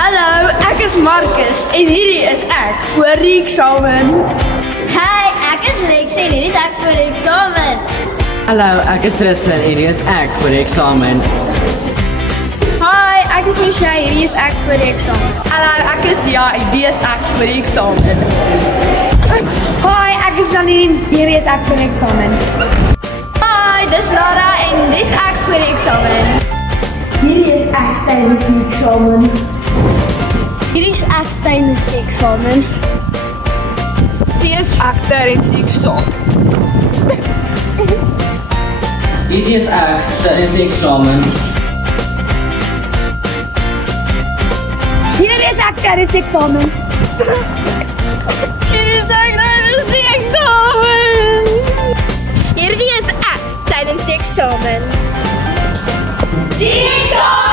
Hallo, ek is Marcus en hierdie is ek vir die eksamen. Hi, ek is Lex en hierdie is ek vir die eksamen. Hallo, ek is Tristan en hierdie is ek vir die eksamen. Hi, ek is Michelle, hierdie is ek vir die eksamen. Hallo, ek is Sia, hierdie is ek vir die eksamen. Hi, ek is Janine, hierdie is ek vir die eksamen. Hi, dis Lara en dis ek vir die eksamen. Hierdie is ek tydens die eksamen. Hierdie is ek tydens die eksamen. Hierdie is ek tydens die eksamen. Hierdie is ek tydens die eksamen. Hierdie is ek tydens die eksamen. Hierdie is ek tydens die eksamen. Hierdie is ek tydens die eksamen. Die eksamen!